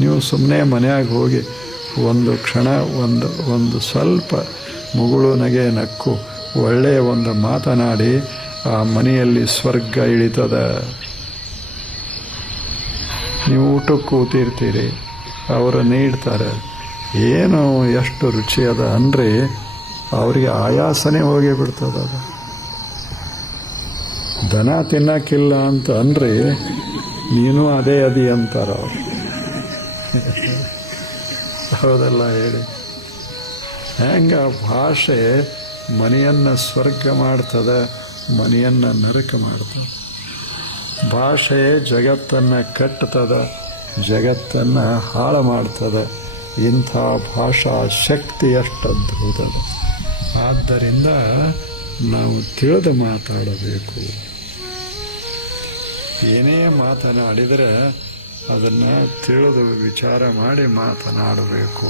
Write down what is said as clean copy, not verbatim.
ನೀವು ಸುಮ್ಮನೆ ಮನೆಯಾಗ ಹೋಗಿ ಒಂದು ಕ್ಷಣ ಒಂದು ಸ್ವಲ್ಪ ಮುಗುಳು ನಗೆ ನಕ್ಕು ಒಳ್ಳೆಯ ಒಂದು ಮಾತನಾಡಿ ಆ ಮನೆಯಲ್ಲಿ ಸ್ವರ್ಗ ಇಳಿತದ. ನೀವು ಊಟಕ್ಕೆ ಕೂತಿರ್ತೀರಿ, ಅವರು ನೀಡ್ತಾರೆ, ಏನು ಎಷ್ಟು ರುಚಿ ಅದ ಅಂದರೆ ಅವರಿಗೆ ಆಯಾಸನೇ ಹೋಗಿ ಬಿಡ್ತದ. ದನ ತಿನ್ನಕ್ಕಿಲ್ಲ ಅಂತ ಅಂದರೆ ನೀನು ಅದೇ ಅದಿ ಅಂತಾರ ಅವರು. ಹೌದಲ್ಲ ಹೇಳಿ? ಹೆಂಗ ಭಾಷೆ ಮನೆಯನ್ನು ಸ್ವರ್ಗ ಮಾಡ್ತದೆ, ಮನೆಯನ್ನು ನರಕ ಮಾಡ್ತದೆ. ಭಾಷೆ ಜಗತ್ತನ್ನು ಕಟ್ಟುತ್ತದೆ, ಜಗತ್ತನ್ನು ಹಾಳು ಮಾಡ್ತದೆ. ಇಂಥ ಭಾಷಾ ಶಕ್ತಿ ಎಷ್ಟು ಅದ್ಭುತದ. ಆದ್ದರಿಂದ ನಾವು ತಿಳಿದು ಮಾತಾಡಬೇಕು. ಏನೇ ಮಾತನಾಡಿದರೆ ಅದನ್ನು ತಿಳಿದು ವಿಚಾರ ಮಾಡಿ ಮಾತನಾಡಬೇಕು.